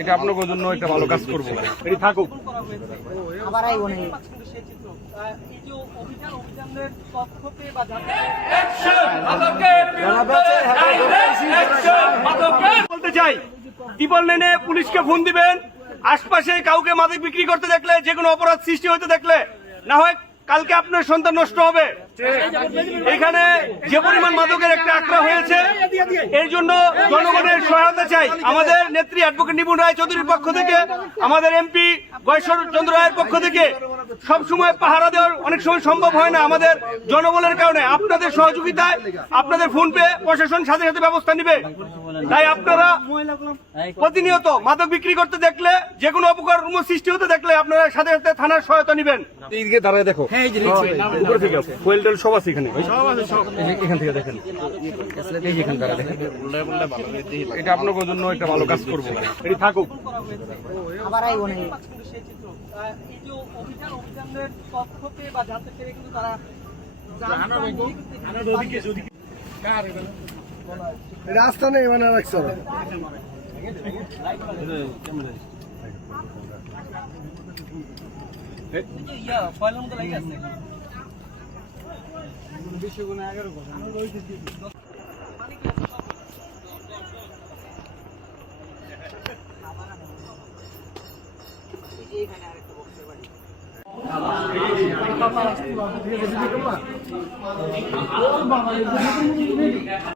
এটা আপনার জন্য একটা ভালো কাজ করবো, এটি থাকুক। বলতে চাই, ট্রিপল নাইনে পুলিশকে ফোন দিবেন। আশপাশে কাউকে মাদক বিক্রি করতে দেখলে, যে কোনো অপরাধ সৃষ্টি হতে দেখলে, না হয় কালকে আপনার সন্তান নষ্ট হবে। এখানে যে পরিমাণ মাদকের একটা আক্রা হয়েছে, এর জন্য জনগণের সহায়তা চাই। আমাদের নেত্রী অ্যাডভোকেট নিপুণ রায় চৌধুরীর পক্ষ থেকে, আমাদের এমপি গয়েশ্বর চন্দ্র রায়ের পক্ষ থেকে সবসময় পাহারা দেওয়ার অনেক সময় সম্ভব হয় না আমাদের জনবলের কারণে। আপনাদের সহযোগিতায়, আপনাদের ফোন পে প্রশাসন সাথে সাথে ব্যবস্থা নিবে। তাই আপনারা প্রতিনিয়ত মাদক বিক্রি করতে দেখলে, যে কোনো অপকর্ম সৃষ্টি হতে দেখলে, আপনারা সাথে সাথে থানার সহায়তা নিবেন। এইদিকে দাঁড়ায় দেখো, উপরে থেকে ফুয়েল টেল সব আছে এখানে, এখান থেকে দেখেন, এখানে দাঁড়ায় দেখেন। এটা আপনার জন্য একটা ভালো কাজ করবো, এটি থাকুক। রাস্তা নেই মানে রাখছো